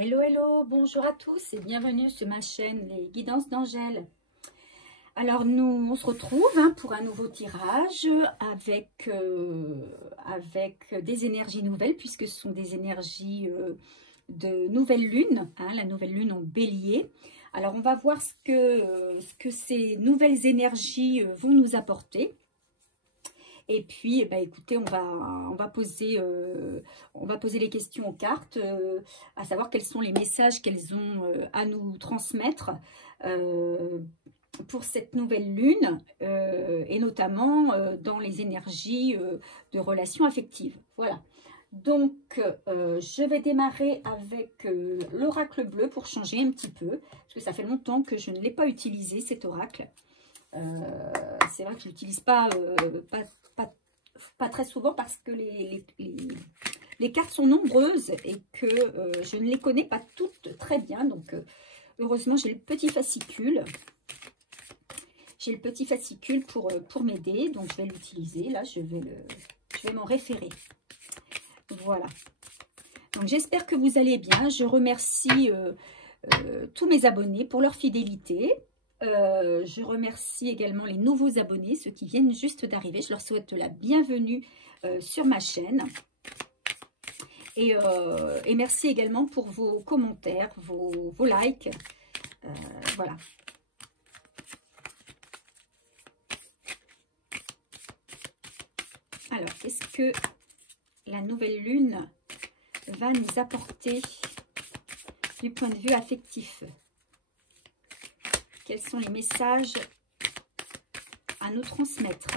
Hello, hello, bonjour à tous et bienvenue sur ma chaîne Les Guidances d'Angèle. Alors on se retrouve pour un nouveau tirage avec des énergies nouvelles, puisque ce sont des énergies de nouvelle lune, la nouvelle lune en bélier. Alors on va voir ce que ces nouvelles énergies vont nous apporter. Et puis, écoutez, on va poser les questions aux cartes, à savoir quels sont les messages qu'elles ont à nous transmettre pour cette nouvelle lune, et notamment dans les énergies de relations affectives. Voilà. Donc, je vais démarrer avec l'oracle bleu pour changer un petit peu, parce que ça fait longtemps que je ne l'ai pas utilisé, cet oracle. C'est vrai que je l'utilise pas très souvent parce que les cartes sont nombreuses et que je ne les connais pas toutes très bien. Donc, heureusement, j'ai le petit fascicule. J'ai le petit fascicule pour m'aider. Donc, je vais l'utiliser. Là, je vais m'en référer. Voilà. Donc, j'espère que vous allez bien. Je remercie tous mes abonnés pour leur fidélité. Je remercie également les nouveaux abonnés, ceux qui viennent juste d'arriver. Je leur souhaite la bienvenue sur ma chaîne. Et merci également pour vos commentaires, vos likes. Voilà. Alors, qu'est-ce que la nouvelle lune va nous apporter du point de vue affectif ? Quels sont les messages à nous transmettre?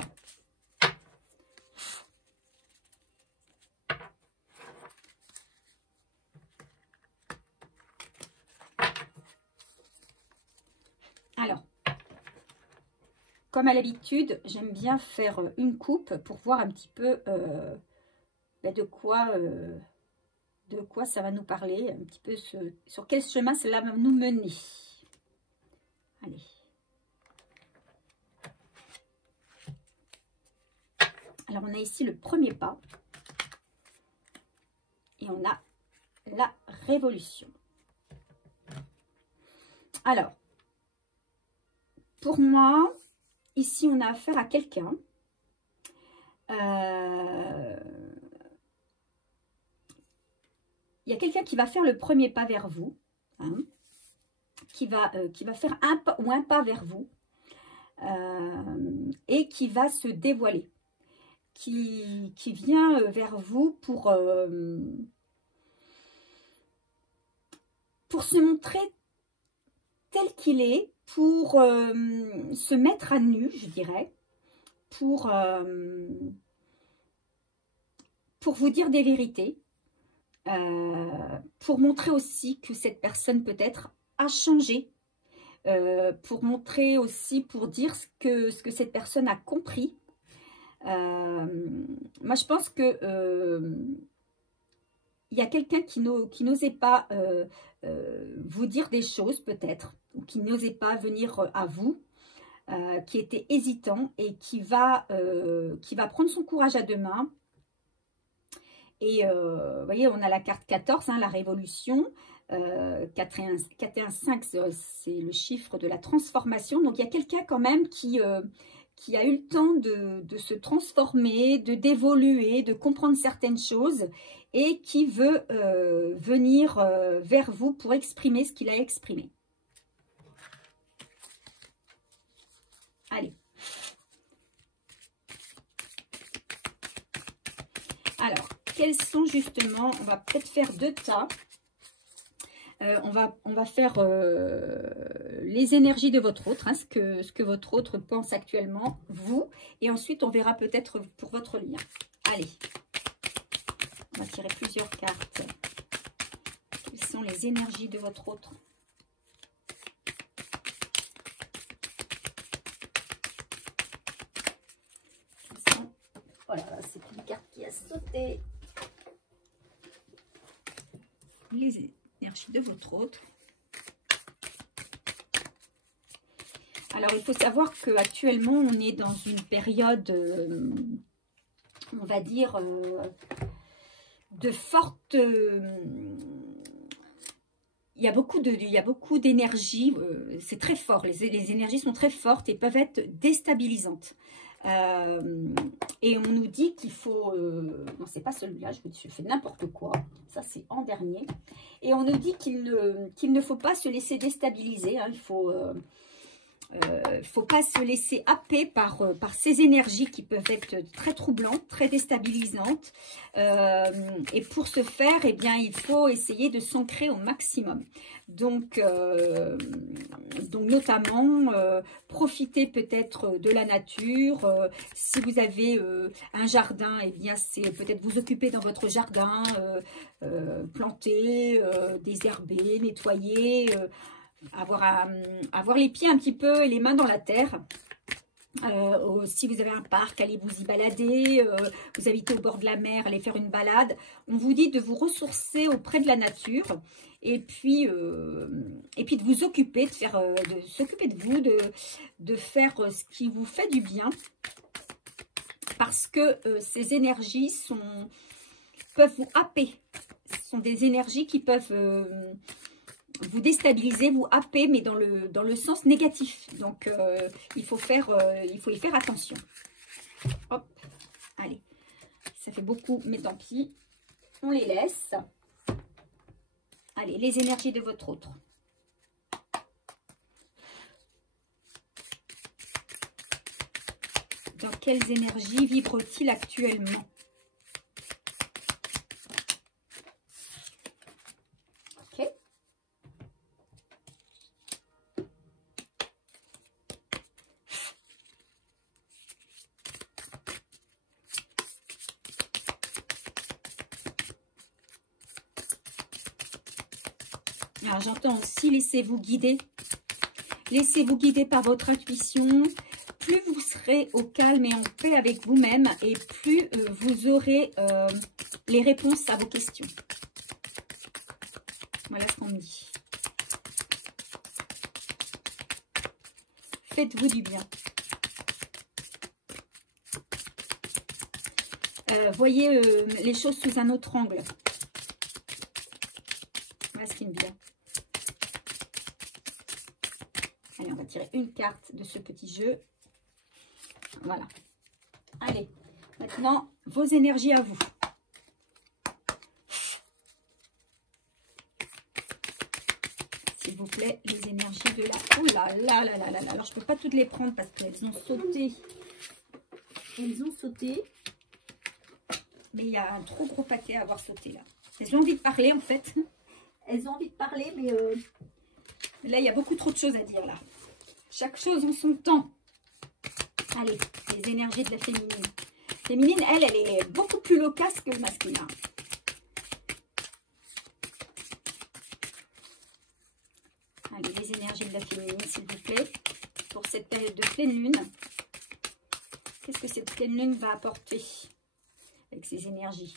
Alors, comme à l'habitude, j'aime bien faire une coupe pour voir un petit peu de quoi ça va nous parler, un petit peu sur quel chemin cela va nous mener. Allez. Alors, on a ici le premier pas. Et on a la révolution. Alors, pour moi, ici, on a affaire à quelqu'un. Il y a quelqu'un qui va faire le premier pas vers vous. Qui va faire un pas vers vous et qui va se dévoiler, qui vient vers vous pour se montrer tel qu'il est, pour se mettre à nu, je dirais, pour vous dire des vérités, pour montrer aussi que cette personne peut-être a changé, pour montrer aussi, pour dire ce que cette personne a compris. Moi, je pense que il y a quelqu'un qui n'osait pas vous dire des choses peut-être, ou qui n'osait pas venir à vous, qui était hésitant et qui va prendre son courage à deux mains. Et vous voyez, on a la carte 14, la révolution. 415, c'est le chiffre de la transformation. Donc, il y a quelqu'un quand même qui a eu le temps de se transformer, d'évoluer, de comprendre certaines choses et qui veut venir vers vous pour exprimer ce qu'il a exprimé. Allez. Alors, quels sont justement, on va peut-être faire deux tas. On va faire les énergies de votre autre, ce que votre autre pense actuellement, vous. Et ensuite, on verra peut-être pour votre lien. Allez, on va tirer plusieurs cartes. Quelles sont les énergies de votre autre? Voilà, c'est une carte qui a sauté. Les énergie de votre autre. Alors, il faut savoir qu'actuellement, on est dans une période, on va dire, de forte il y a beaucoup d'énergie, c'est très fort, les énergies sont très fortes et peuvent être déstabilisantes. Et on nous dit qu'il faut, non c'est pas celui-là, je fais n'importe quoi, ça c'est en dernier, et on nous dit qu'il ne faut pas se laisser déstabiliser, hein, il faut pas se laisser happer par ces énergies qui peuvent être très troublantes, très déstabilisantes. Et pour ce faire, eh bien, il faut essayer de s'ancrer au maximum. Donc notamment, profiter peut-être de la nature. Si vous avez un jardin, eh bien, c'est peut-être vous occuper dans votre jardin, planter, désherber, nettoyer, avoir les pieds un petit peu et les mains dans la terre. Si vous avez un parc, allez vous y balader. Vous habitez au bord de la mer, allez faire une balade. On vous dit de vous ressourcer auprès de la nature et puis de vous occuper, de s'occuper de vous, de faire ce qui vous fait du bien, parce que ces énergies peuvent vous happer. Ce sont des énergies qui peuvent vous déstabiliser, vous happer, mais dans le sens négatif. Donc, il faut y faire attention. Hop, allez. Ça fait beaucoup, mais tant pis. On les laisse. Allez, les énergies de votre autre. Dans quelles énergies vibre-t-il actuellement? Alors, j'entends aussi, laissez-vous guider. Laissez-vous guider par votre intuition. Plus vous serez au calme et en paix avec vous-même, et plus vous aurez les réponses à vos questions. Voilà ce qu'on me dit. Faites-vous du bien. Voyez les choses sous un autre angle. Voilà ce qui me vient. Allez, on va tirer une carte de ce petit jeu. Voilà. Allez, maintenant, vos énergies à vous. S'il vous plaît, les énergies de la... Oh là là là là là là. Alors, je ne peux pas toutes les prendre parce qu'elles ont sauté. Elles ont sauté. Mais il y a un trop gros paquet à avoir sauté là. Elles ont envie de parler en fait. Elles ont envie de parler, mais là, il y a beaucoup trop de choses à dire là. Chaque chose en son temps. Allez, les énergies de la féminine. Féminine, elle est beaucoup plus loquace que le masculin. Allez, les énergies de la féminine, s'il vous plaît, pour cette période de pleine lune. Qu'est-ce que cette pleine lune va apporter avec ces énergies?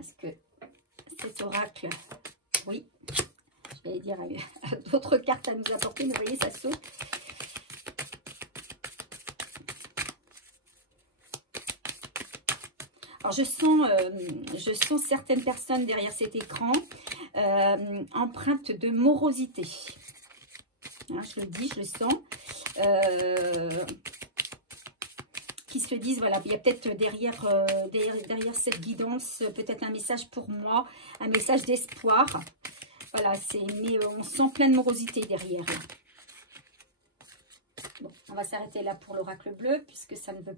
Est-ce que cet oracle, oui, je vais dire à d'autres cartes à nous apporter, mais vous voyez, ça saute. Alors, je sens certaines personnes derrière cet écran empreintes de morosité. Hein, je le dis, je le sens. Qui se disent, voilà, il y a peut-être derrière cette guidance, peut-être un message pour moi, un message d'espoir. Voilà, mais on sent plein de morosité derrière. Là. Bon, on va s'arrêter là pour l'oracle bleu, puisque ça ne veut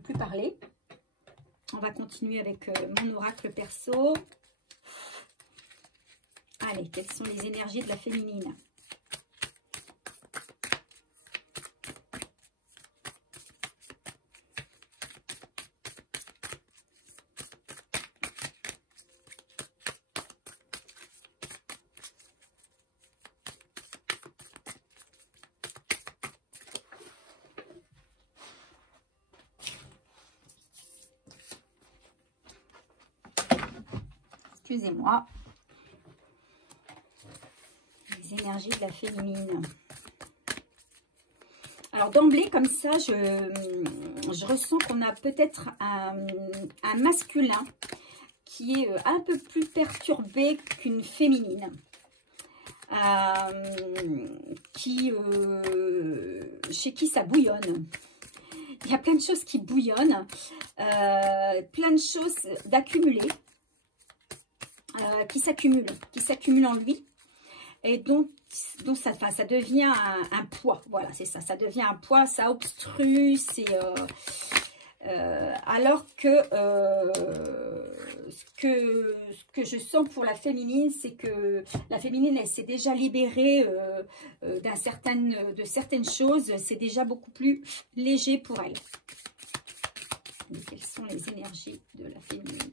plus parler. On va continuer avec mon oracle perso. Allez, quelles sont les énergies de la féminine ? Excusez-moi. Les énergies de la féminine. Alors d'emblée, comme ça, je ressens qu'on a peut-être un masculin qui est un peu plus perturbé qu'une féminine. Chez qui ça bouillonne. Il y a plein de choses qui bouillonnent, plein de choses d'accumuler, qui s'accumulent en lui. Et donc ça devient un poids. Voilà, c'est ça. Ça devient un poids, ça obstrue. Alors que ce que je sens pour la féminine, c'est que la féminine, elle s'est déjà libérée de certaines choses. C'est déjà beaucoup plus léger pour elle. Mais quelles sont les énergies de la féminine ?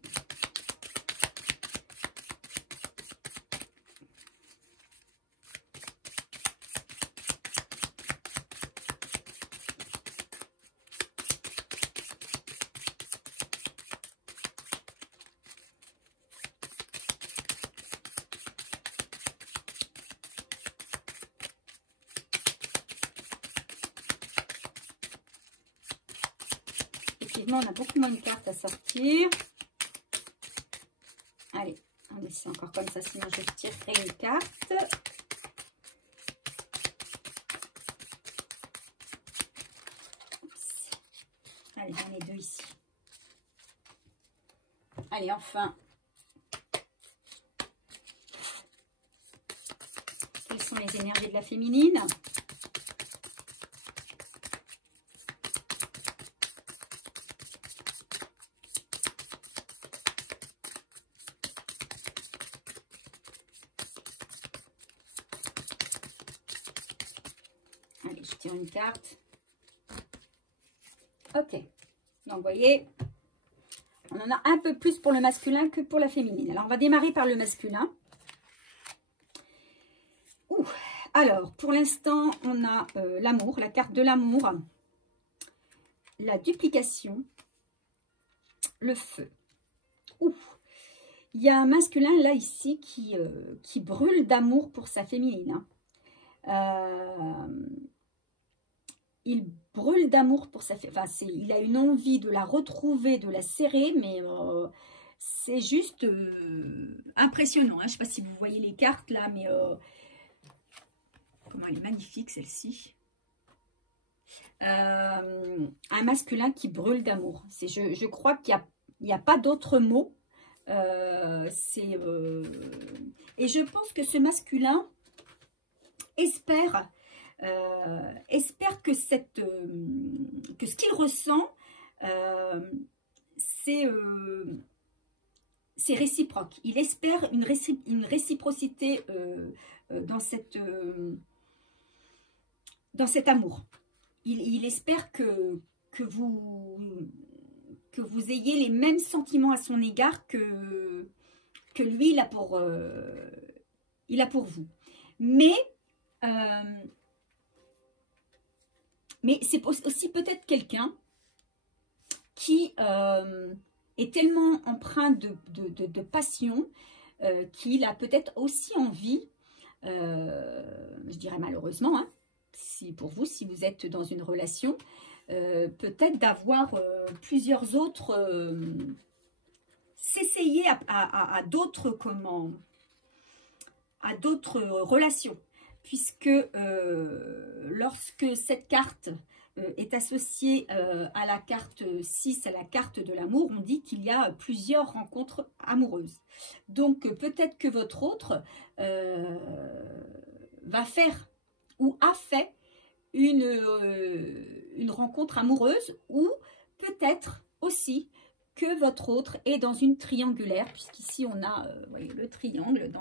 On a beaucoup moins de cartes à sortir. Allez, on laisse encore comme ça, sinon je tirerai une carte. Oups. Allez, j'en ai deux ici. Allez, enfin. Quelles sont les énergies de la féminine ? Allez, je tire une carte. Ok. Donc, vous voyez, on en a un peu plus pour le masculin que pour la féminine. Alors, on va démarrer par le masculin. Ouh. Alors, pour l'instant, on a l'amour, la carte de l'amour, la duplication, le feu. Ouh. Il y a un masculin, là, ici, qui brûle d'amour pour sa féminine. Il brûle d'amour pour sa féminine. Enfin, il a une envie de la retrouver, de la serrer, mais c'est juste impressionnant. Hein. Je ne sais pas si vous voyez les cartes, là, mais comment elle est magnifique, celle-ci. Un masculin qui brûle d'amour. Je crois qu'il n'y a pas d'autre mot. Et je pense que ce masculin espère que ce qu'il ressent, c'est réciproque. Il espère une réciprocité dans cet amour. Il espère que vous ayez les mêmes sentiments à son égard que lui, il a pour vous. Mais c'est aussi peut-être quelqu'un qui est tellement empreint de passion qu'il a peut-être aussi envie, je dirais malheureusement, hein, si vous êtes dans une relation, peut-être d'avoir plusieurs autres, s'essayer à d'autres relations, puisque lorsque cette carte est associée à la carte 6, à la carte de l'amour, on dit qu'il y a plusieurs rencontres amoureuses. Donc peut-être que votre autre va faire ou a fait une rencontre amoureuse, ou peut-être aussi que votre autre est dans une triangulaire, puisqu'ici on a voyez, le triangle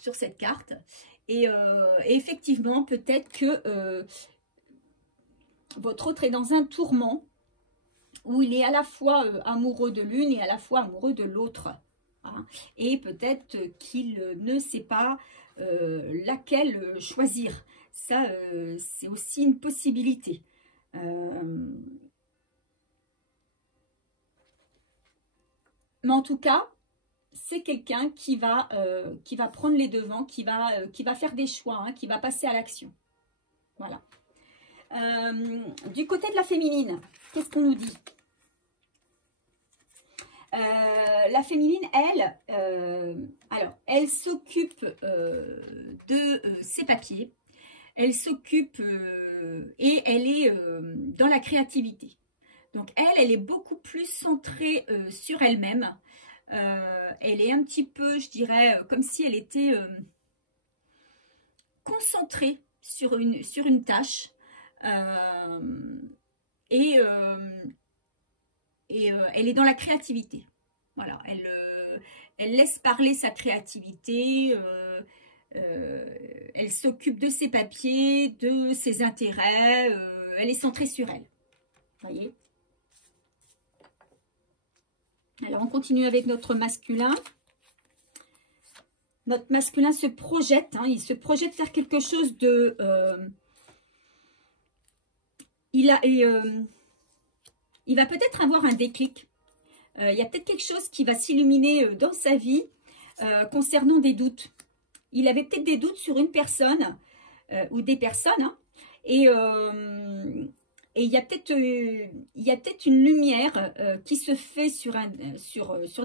sur cette carte. Et effectivement, peut-être que votre autre est dans un tourment où il est à la fois amoureux de l'une et à la fois amoureux de l'autre. Hein, et peut-être qu'il ne sait pas laquelle choisir. Ça, c'est aussi une possibilité. Mais en tout cas, c'est quelqu'un qui va prendre les devants, qui va faire des choix, hein, qui va passer à l'action. Voilà. Du côté de la féminine, qu'est-ce qu'on nous dit? La féminine, elle s'occupe de ses papiers, elle s'occupe et elle est dans la créativité. Donc elle est beaucoup plus centrée sur elle-même. Elle est un petit peu, je dirais, comme si elle était concentrée sur une tâche. Elle est dans la créativité. Voilà, elle laisse parler sa créativité, elle s'occupe de ses papiers, de ses intérêts, elle est centrée sur elle. Voyez? Alors, on continue avec notre masculin. Notre masculin se projette, hein, il se projette vers quelque chose de... il va peut-être avoir un déclic. Il y a peut-être quelque chose qui va s'illuminer dans sa vie concernant des doutes. Il avait peut-être des doutes sur une personne ou des personnes. Hein, et il y a peut-être une lumière qui se fait sur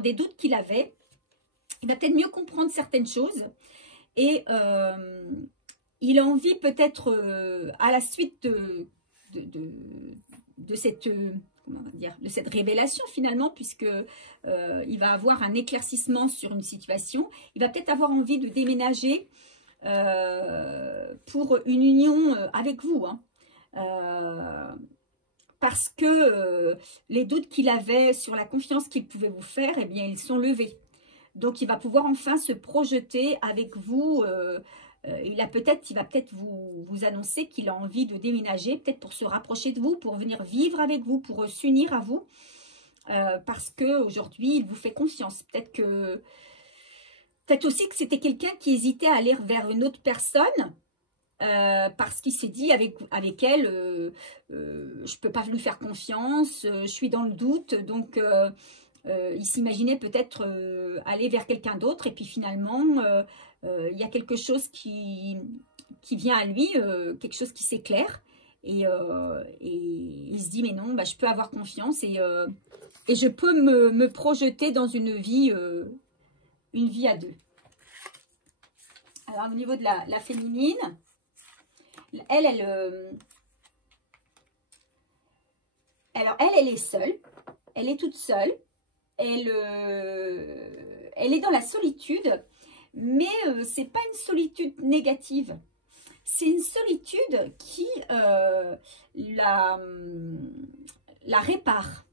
des doutes qu'il avait. Il va peut-être mieux comprendre certaines choses. Et il a envie peut-être à la suite de cette révélation finalement, puisque il va avoir un éclaircissement sur une situation. Il va peut-être avoir envie de déménager pour une union avec vous, hein. Parce que les doutes qu'il avait sur la confiance qu'il pouvait vous faire, eh bien, ils sont levés. Donc, il va pouvoir enfin se projeter avec vous. Il va peut-être vous annoncer qu'il a envie de déménager, peut-être pour se rapprocher de vous, pour venir vivre avec vous, pour s'unir à vous, parce qu'aujourd'hui, il vous fait confiance. Peut-être aussi que c'était quelqu'un qui hésitait à aller vers une autre personne, parce qu'il s'est dit avec elle, je ne peux pas lui faire confiance, je suis dans le doute, donc il s'imaginait peut-être aller vers quelqu'un d'autre, et puis finalement, il y a quelque chose qui vient à lui, quelque chose qui s'éclaire, et il se dit, mais non, bah, je peux avoir confiance, et je peux me projeter dans une vie à deux. Alors, au niveau de la féminine, elle est seule, elle est toute seule, elle est dans la solitude, mais c'est pas une solitude négative, c'est une solitude qui la répare,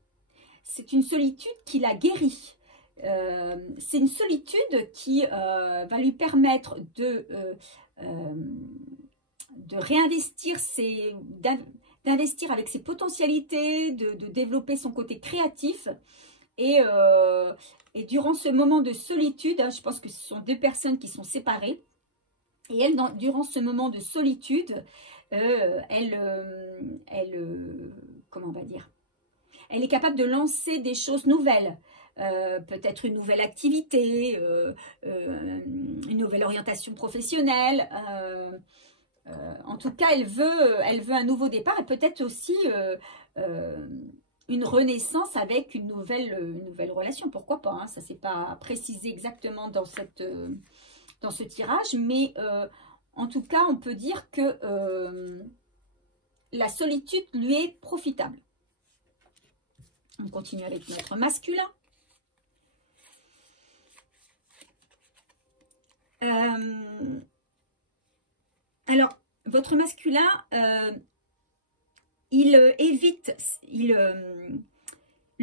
c'est une solitude qui la guérit, c'est une solitude qui va lui permettre de réinvestir d'investir avec ses potentialités, de développer son côté créatif. Et durant ce moment de solitude, hein, je pense que ce sont deux personnes qui sont séparées. Et elle, durant ce moment de solitude, comment on va dire, elle est capable de lancer des choses nouvelles. Peut-être une nouvelle activité, une nouvelle orientation professionnelle. En tout cas, elle veut un nouveau départ et peut-être aussi une renaissance avec une nouvelle relation. Pourquoi pas, hein, ça ne s'est pas précisé exactement dans ce tirage, mais en tout cas, on peut dire que la solitude lui est profitable. On continue avec notre masculin. Alors, votre masculin, lui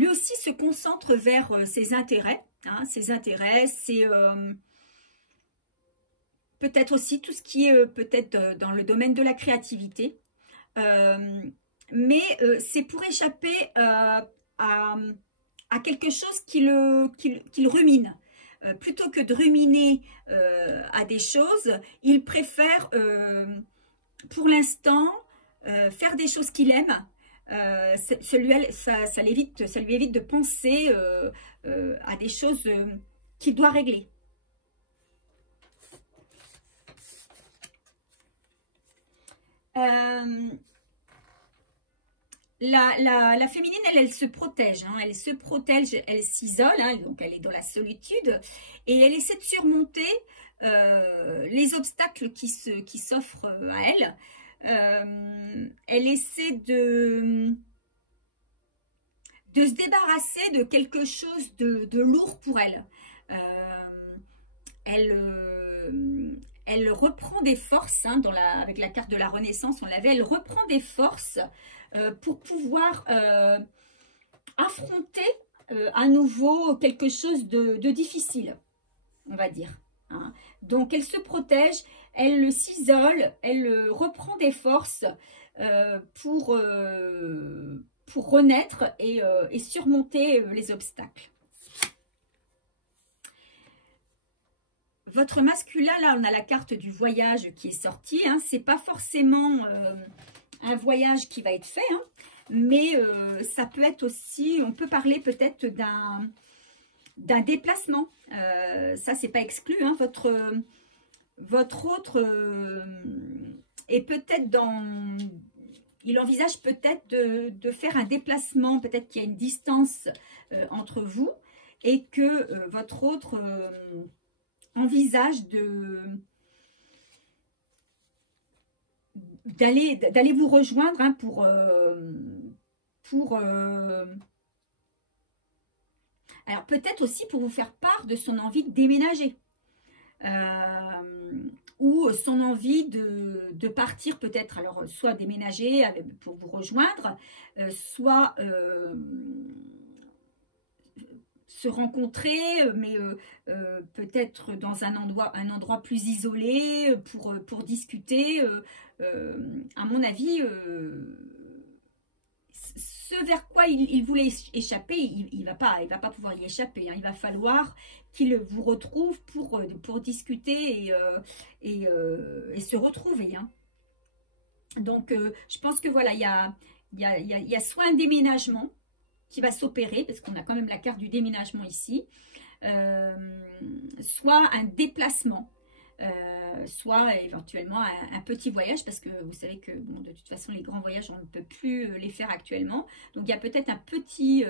aussi se concentre vers ses intérêts. Hein, ses intérêts, c'est peut-être aussi tout ce qui est peut-être dans le domaine de la créativité. Mais c'est pour échapper à quelque chose qu'il rumine. Plutôt que de ruminer à des choses, il préfère pour l'instant faire des choses qu'il aime. Ça lui évite de penser à des choses qu'il doit régler. La féminine, elle se protège, hein, elle se protège, elle s'isole, hein, donc elle est dans la solitude et elle essaie de surmonter les obstacles qui s'offrent à elle. Elle essaie de se débarrasser de quelque chose de lourd pour elle. Elle reprend des forces, hein, avec la carte de la Renaissance, on l'avait, elle reprend des forces pour pouvoir affronter à nouveau quelque chose de difficile, on va dire. Hein. Donc, elle se protège, elle s'isole, elle reprend des forces pour renaître et surmonter les obstacles. Votre masculin, là, on a la carte du voyage qui est sortie. Hein. Ce n'est pas forcément un voyage qui va être fait, hein, mais ça peut être aussi, on peut parler peut-être d'un déplacement. Ça, c'est pas exclu. Hein. Votre autre est peut-être dans... Il envisage peut-être de faire un déplacement, peut-être qu'il y a une distance entre vous et que votre autre envisage d'aller vous rejoindre, hein, alors peut-être aussi pour vous faire part de son envie de déménager ou son envie de partir peut-être, alors soit déménager pour vous rejoindre, soit se rencontrer, mais peut-être dans un endroit plus isolé pour discuter. À mon avis, ce vers quoi il voulait échapper, il va pas pouvoir y échapper. Hein. Il va falloir qu'il vous retrouve pour discuter et se retrouver. Hein. Donc, je pense que voilà, il y a soit un déménagement qui va s'opérer, parce qu'on a quand même la carte du déménagement ici, soit un déplacement, soit éventuellement un petit voyage, parce que vous savez que bon, de toute façon les grands voyages on ne peut plus les faire actuellement, donc il y a peut-être un petit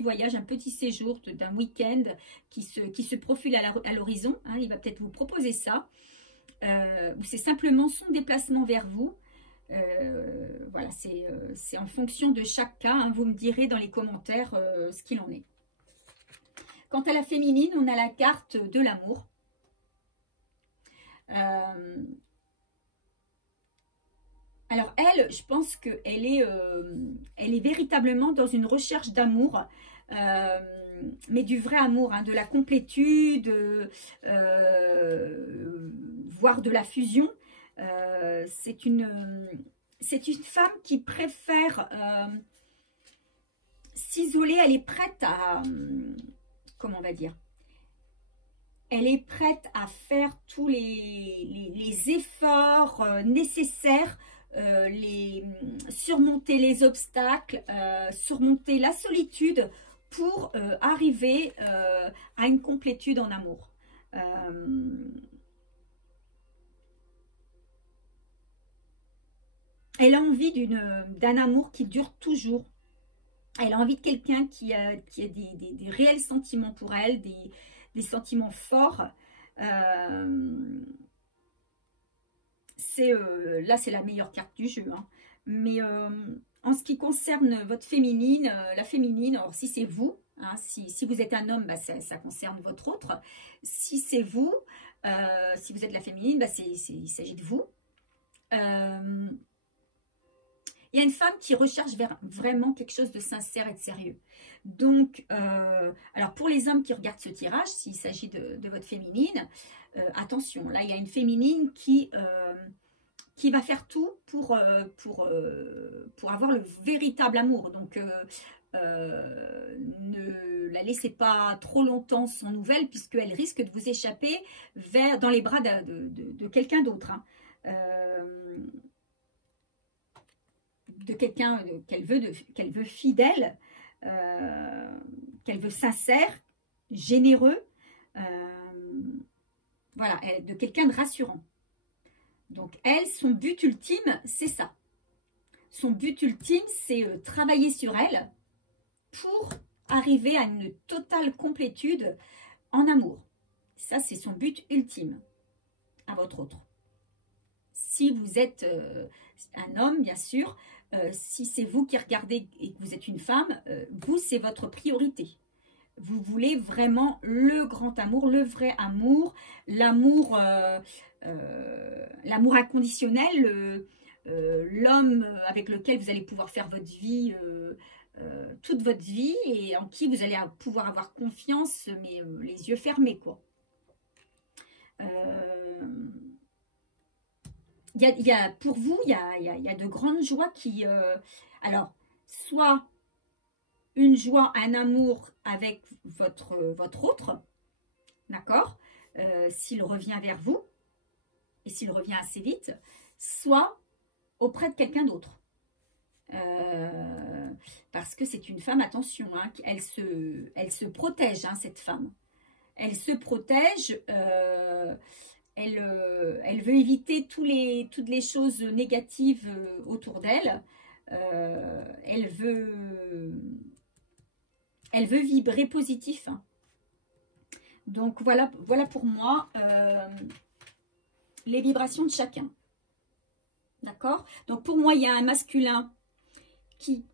voyage, un petit séjour d'un week-end qui se profile à l'horizon, hein, il va peut-être vous proposer ça, ou c'est simplement son déplacement vers vous. Voilà, c'est en fonction de chaque cas, hein, vous me direz dans les commentaires ce qu'il en est. Quant à la féminine, on a la carte de l'amour. Alors elle, je pense qu'elle elle est véritablement dans une recherche d'amour, mais du vrai amour, hein, de la complétude, voire de la fusion. C'est une femme qui préfère s'isoler, elle est prête à, comment on va dire, elle est prête à faire tous les efforts nécessaires, surmonter les obstacles, surmonter la solitude pour arriver à une complétude en amour. Elle a envie d'un amour qui dure toujours. Elle a envie de quelqu'un qui a des réels sentiments pour elle, des sentiments forts. Là, c'est la meilleure carte du jeu. Hein. Mais en ce qui concerne votre féminine, la féminine, alors si c'est vous, hein, si vous êtes un homme, bah, ça concerne votre autre. Si c'est vous, si vous êtes la féminine, bah, il s'agit de vous. Il y a une femme qui recherche vraiment quelque chose de sincère et de sérieux. Donc, alors pour les hommes qui regardent ce tirage, s'il s'agit de votre féminine, attention, là il y a une féminine qui va faire tout pour avoir le véritable amour. Donc, ne la laissez pas trop longtemps sans nouvelles, puisqu'elle risque de vous échapper dans les bras de quelqu'un d'autre. Hein. De quelqu'un qu'elle veut fidèle, qu'elle veut sincère, généreux, Voilà, de quelqu'un de rassurant. Donc, elle, son but ultime, c'est ça. Son but ultime, c'est travailler sur elle pour arriver à une totale complétude en amour. Ça, c'est son but ultime à votre autre. Si vous êtes un homme, bien sûr, si c'est vous qui regardez et que vous êtes une femme, vous, c'est votre priorité. Vous voulez vraiment le grand amour, le vrai amour, l'amour l'amour inconditionnel, l'homme avec lequel vous allez pouvoir faire votre vie, toute votre vie, et en qui vous allez pouvoir avoir confiance, mais les yeux fermés, quoi. Pour vous, il y a de grandes joies qui... alors, soit une joie, un amour avec votre autre, d'accord, s'il revient vers vous, et s'il revient assez vite, soit auprès de quelqu'un d'autre. Parce que c'est une femme, attention, hein, elle se protège, hein, cette femme. Elle se protège, elle veut éviter toutes les choses négatives autour d'elle. Elle veut vibrer positif. Hein. Donc voilà pour moi les vibrations de chacun. D'accord? Donc pour moi, il y a un masculin qui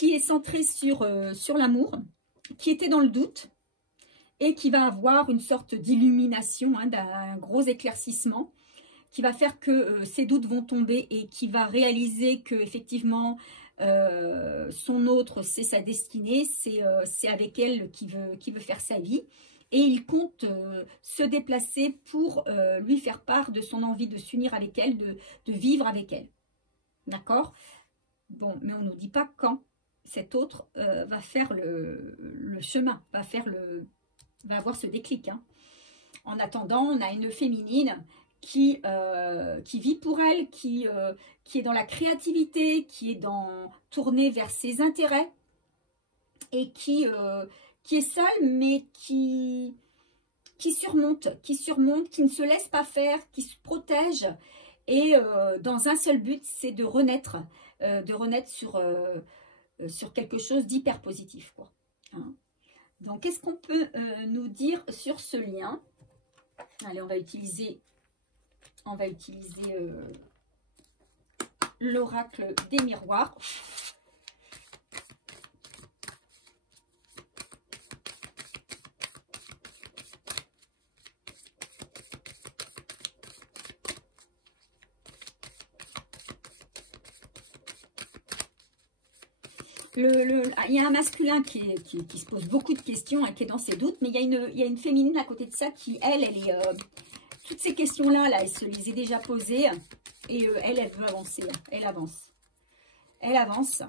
est centré sur l'amour, qui était dans le doute, et qui va avoir une sorte d'illumination, hein, d'un gros éclaircissement, qui va faire que ses doutes vont tomber et qui va réaliser que effectivement son autre, c'est sa destinée, c'est avec elle qu'il veut faire sa vie. Et il compte se déplacer pour lui faire part de son envie de s'unir avec elle, de vivre avec elle. D'accord? Bon, mais on ne nous dit pas quand cet autre va faire le chemin, va avoir ce déclic. Hein. En attendant, on a une féminine qui vit pour elle, qui est dans la créativité, qui est tournée vers ses intérêts et qui est seule, mais qui surmonte, qui ne se laisse pas faire, qui se protège, et dans un seul but, c'est de renaître sur quelque chose d'hyper positif, quoi. Hein. Donc, qu'est-ce qu'on peut nous dire sur ce lien? Allez, on va utiliser l'oracle des miroirs. Il y a un masculin qui se pose beaucoup de questions et qui est dans ses doutes, mais il y a une féminine à côté de ça qui, elle est... toutes ces questions-là, elle se les est déjà posées, et elle veut avancer. Elle avance. Elle avance.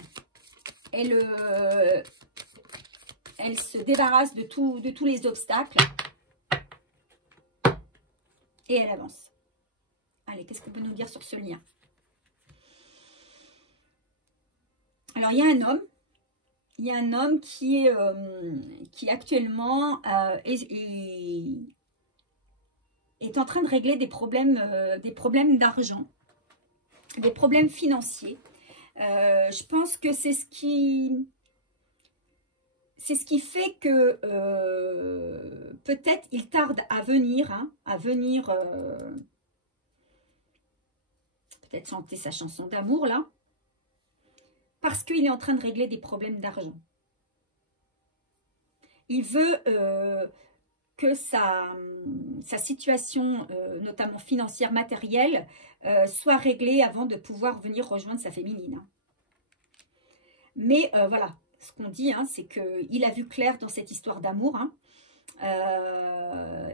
Elle se débarrasse de tous les obstacles. Et elle avance. Allez, qu'est-ce qu'on peut nous dire sur ce lien? Alors, il y a un homme. Il y a un homme qui actuellement est en train de régler des problèmes d'argent, des problèmes financiers. Je pense que c'est ce qui fait que peut-être il tarde à venir, hein, peut-être chanter sa chanson d'amour là. Parce qu'il est en train de régler des problèmes d'argent. Il veut que sa situation, notamment financière, matérielle, soit réglée avant de pouvoir venir rejoindre sa féminine. Mais voilà, ce qu'on dit, hein, c'est qu'il a vu clair dans cette histoire d'amour. Hein.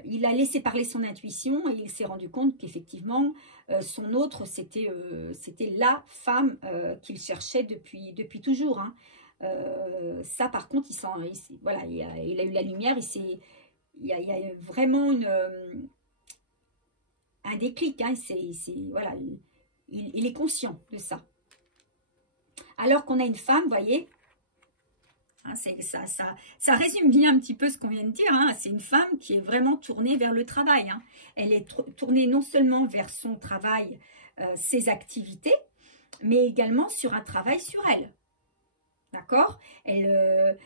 Il a laissé parler son intuition et il s'est rendu compte qu'effectivement, son autre, c'était la femme qu'il cherchait depuis toujours. Hein. Ça, par contre, voilà, il a eu la lumière, il y a vraiment un déclic. Hein, voilà, il est conscient de ça. Alors qu'on a une femme, vous voyez, Hein, ça résume bien un petit peu ce qu'on vient de dire. Hein. C'est une femme qui est vraiment tournée vers le travail. Hein. Elle est tournée non seulement vers son travail, ses activités, mais également sur un travail sur elle. D'accord? Elle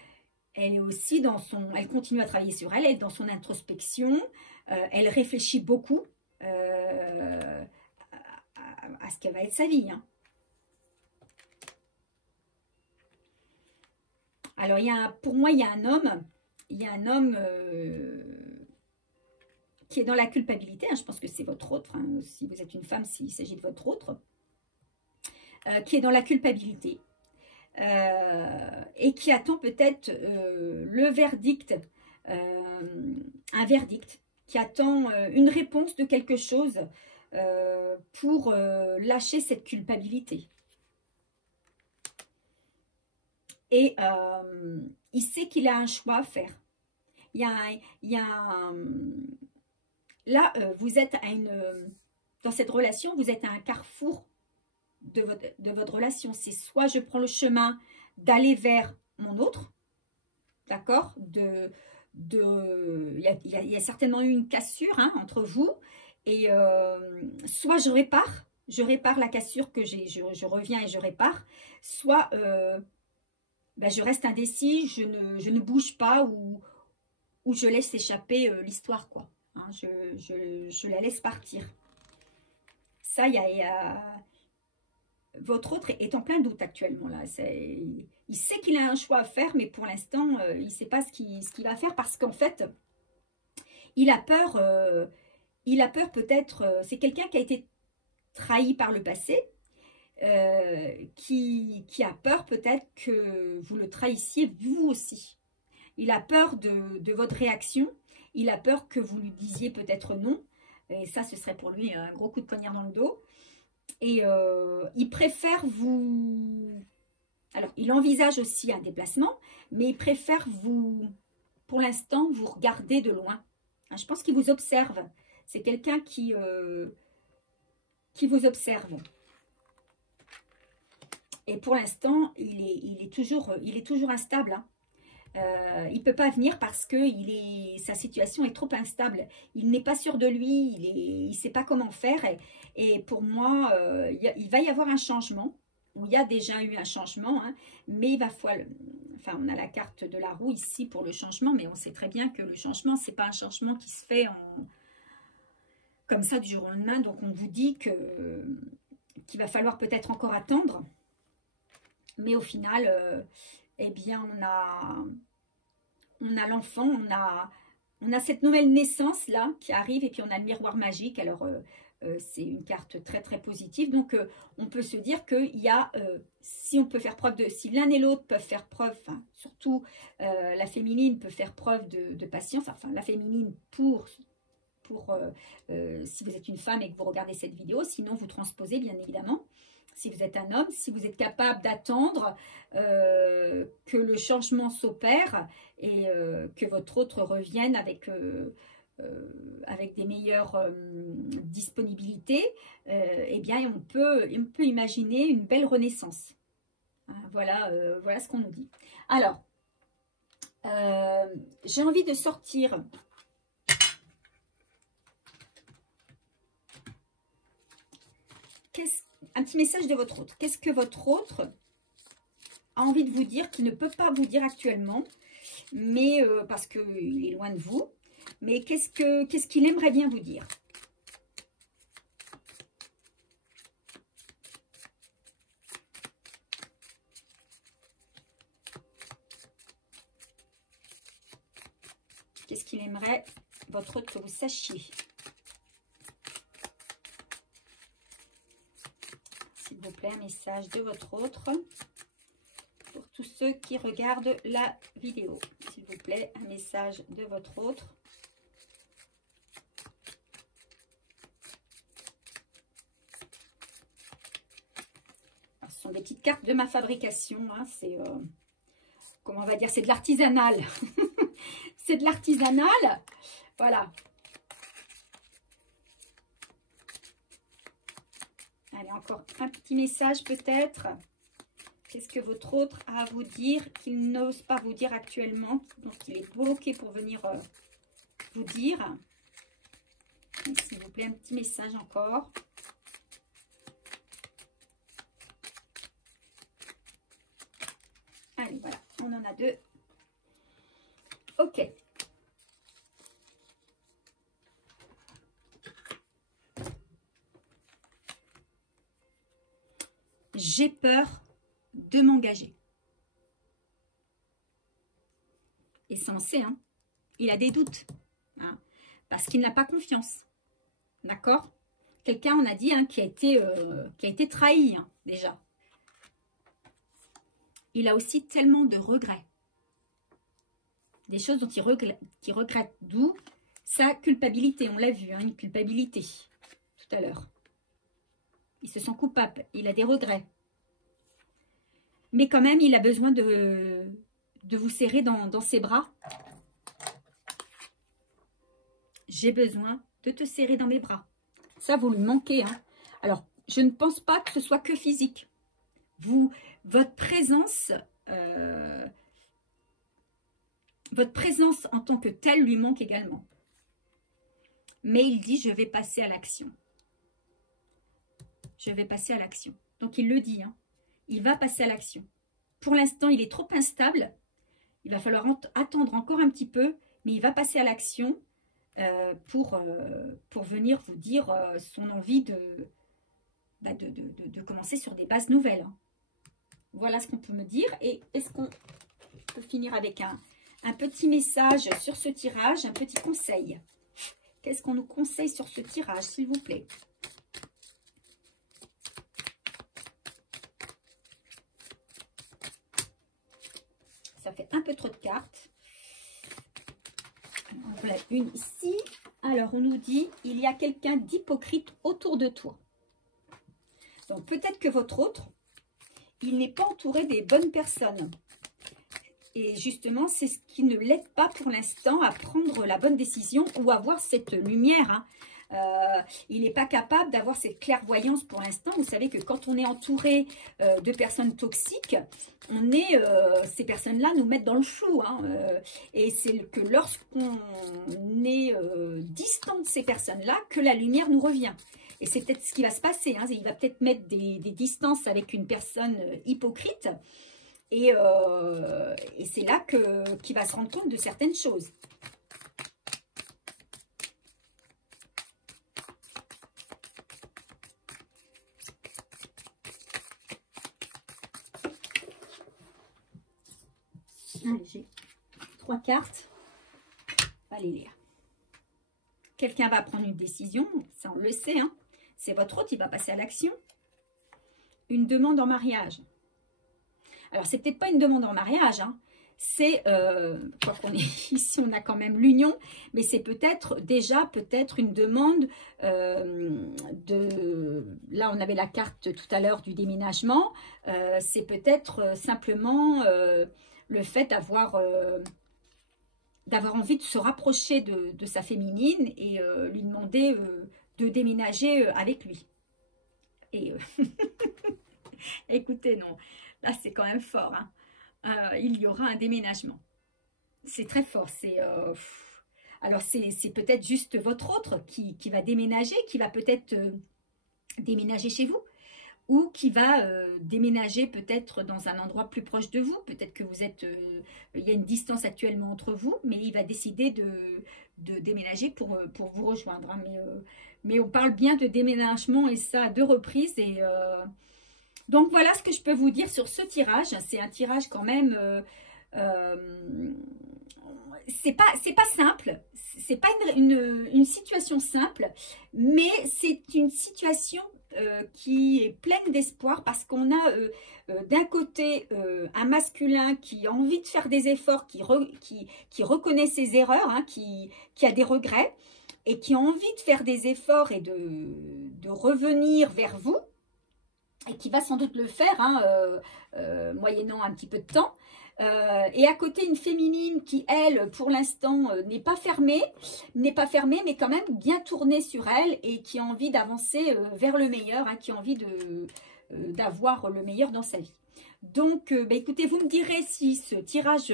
est aussi dans son... Elle continue à travailler sur elle, elle est dans son introspection. Elle réfléchit beaucoup à ce qu'elle va être sa vie. Hein. Alors, pour moi, il y a un homme qui est dans la culpabilité. Hein, je pense que c'est votre autre. Hein, si vous êtes une femme, s'il s'agit de votre autre. Qui est dans la culpabilité. Et qui attend peut-être le verdict. Un verdict. Qui attend une réponse de quelque chose pour lâcher cette culpabilité. Et il sait qu'il a un choix à faire. Là, vous êtes dans cette relation, vous êtes à un carrefour de votre relation. C'est soit je prends le chemin d'aller vers mon autre, d'accord? Il y a certainement eu une cassure hein, entre vous, et soit je répare la cassure que j'ai, je reviens et je répare, soit ben, je reste indécis, je ne bouge pas ou je laisse échapper l'histoire, quoi. Hein, je la laisse partir. Ça, votre autre est en plein doute actuellement. Là. Il sait qu'il a un choix à faire, mais pour l'instant, il ne sait pas ce qu'il va faire parce qu'en fait, il a peur peut-être, c'est quelqu'un qui a été trahi par le passé, qui a peur peut-être que vous le trahissiez vous aussi. Il a peur de votre réaction, il a peur que vous lui disiez peut-être non, et ça ce serait pour lui un gros coup de poignard dans le dos, et il préfère vous... Alors il envisage aussi un déplacement, mais il préfère pour l'instant vous regarder de loin. Je pense qu'il vous observe, c'est quelqu'un qui vous observe. Et pour l'instant, il est toujours instable. Hein. Il ne peut pas venir parce que sa situation est trop instable. Il n'est pas sûr de lui, il ne sait pas comment faire. Et pour moi, il va y avoir un changement. Ou il y a déjà eu un changement. Hein, mais il va falloir... Enfin, on a la carte de la roue ici pour le changement. Mais on sait très bien que le changement, ce n'est pas un changement qui se fait comme ça du jour au lendemain. Donc, on vous dit qu'il va falloir peut-être encore attendre. Mais au final, eh bien, on a l'enfant, on a cette nouvelle naissance là qui arrive et puis on a le miroir magique. Alors, c'est une carte très très positive. Donc, on peut se dire qu'il y a, si l'un et l'autre peuvent faire preuve, enfin, surtout la féminine peut faire preuve de patience, enfin la féminine pour si vous êtes une femme et que vous regardez cette vidéo, sinon vous transposez bien évidemment. Si vous êtes un homme, si vous êtes capable d'attendre que le changement s'opère et que votre autre revienne avec des meilleures disponibilités, eh bien, on peut imaginer une belle renaissance. Hein, voilà ce qu'on nous dit. Alors, j'ai envie de sortir... Un petit message de votre autre. Qu'est-ce que votre autre a envie de vous dire, qu'il ne peut pas vous dire actuellement, mais parce qu'il est loin de vous. Mais qu'est-ce qu'il aimerait bien vous dire? Qu'est-ce qu'il aimerait, votre autre, que vous sachiez? S'il vous plaît, un message de votre autre pour tous ceux qui regardent la vidéo. S'il vous plaît, un message de votre autre. Alors, ce sont des petites cartes de ma fabrication. Hein, c'est, comment on va dire, c'est de l'artisanal. C'est de l'artisanal. Voilà. Allez, encore un petit message peut-être Qu'est-ce que votre autre a à vous dire qu'il n'ose pas vous dire actuellement? Donc, il est bloqué pour venir vous dire. S'il vous plaît, un petit message encore. Allez, voilà, on en a 2. Ok. J'ai peur de m'engager. Et ça, on sait, hein. Il a des doutes, hein, parce qu'il n'a pas confiance. D'accord? Quelqu'un, on a dit, hein, qui a été trahi, hein, déjà. Il a aussi tellement de regrets. Des choses dont il regrette. D'où sa culpabilité. On l'a vu, hein, une culpabilité tout à l'heure. Il se sent coupable. Il a des regrets. Mais quand même, il a besoin de vous serrer dans ses bras. J'ai besoin de te serrer dans mes bras. Ça, vous lui manquez, hein. Alors, je ne pense pas que ce soit que physique. Votre présence en tant que telle lui manque également. Mais il dit, je vais passer à l'action. Je vais passer à l'action. Donc, il le dit, hein. Il va passer à l'action. Pour l'instant, il est trop instable. Il va falloir attendre encore un petit peu, mais il va passer à l'action pour venir vous dire son envie de commencer sur des bases nouvelles, hein. Voilà ce qu'on peut me dire. Et est-ce qu'on peut finir avec un petit message sur ce tirage, un petit conseil? Qu'est-ce qu'on nous conseille sur ce tirage, s'il vous plaît? Ça fait un peu trop de cartes. Voilà une ici. Alors, on nous dit, il y a quelqu'un d'hypocrite autour de toi. Donc, peut-être que votre autre, il n'est pas entouré des bonnes personnes. Et justement, c'est ce qui ne l'aide pas pour l'instant à prendre la bonne décision ou à avoir cette lumière, hein. Il n'est pas capable d'avoir cette clairvoyance pour l'instant. Vous savez que quand on est entouré de personnes toxiques, ces personnes-là nous mettent dans le flou, hein. Et c'est que lorsqu'on est distant de ces personnes-là que la lumière nous revient. Et c'est peut-être ce qui va se passer, hein. Il va peut-être mettre des distances avec une personne hypocrite. Et c'est là qu'il va se rendre compte de certaines choses. Allez, j'ai 3 cartes. Allez lire. Quelqu'un va prendre une décision, ça on le sait, hein. C'est votre autre, il va passer à l'action. Une demande en mariage. Alors, c'est peut-être pas une demande en mariage, hein. C'est, quoi qu'on est ici, on a quand même l'union, mais c'est peut-être une demande là, on avait la carte tout à l'heure du déménagement. C'est peut-être simplement le fait d'avoir envie de se rapprocher de sa féminine et lui demander de déménager avec lui. Et écoutez, non, là c'est quand même fort, hein. Il y aura un déménagement. C'est très fort. Alors c'est peut-être juste votre autre qui va déménager, qui va peut-être déménager chez vous, ou qui va déménager peut-être dans un endroit plus proche de vous. Peut-être que vous êtes, il y a une distance actuellement entre vous, mais il va décider de déménager pour vous rejoindre, hein. Mais on parle bien de déménagement, et ça à 2 reprises. Et donc voilà ce que je peux vous dire sur ce tirage. C'est un tirage quand même, c'est pas simple, c'est pas une situation simple, mais c'est une situation qui est pleine d'espoir, parce qu'on a d'un côté un masculin qui a envie de faire des efforts, qui reconnaît ses erreurs, hein, qui a des regrets et qui a envie de faire des efforts et de revenir vers vous, et qui va sans doute le faire, hein, moyennant un petit peu de temps. Et à côté, une féminine qui, elle, pour l'instant, n'est pas fermée, mais quand même bien tournée sur elle, et qui a envie d'avancer vers le meilleur, hein, qui a envie d'avoir le meilleur dans sa vie. Donc, écoutez, vous me direz si ce tirage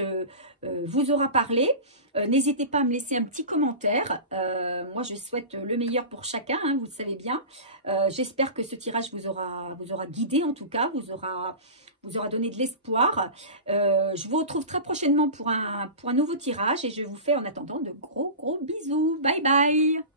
vous aura parlé. N'hésitez pas à me laisser un petit commentaire. Moi, je souhaite le meilleur pour chacun, hein, vous le savez bien. J'espère que ce tirage vous aura guidé, en tout cas, vous aura donné de l'espoir. Je vous retrouve très prochainement pour un nouveau tirage et je vous fais en attendant de gros bisous. Bye bye!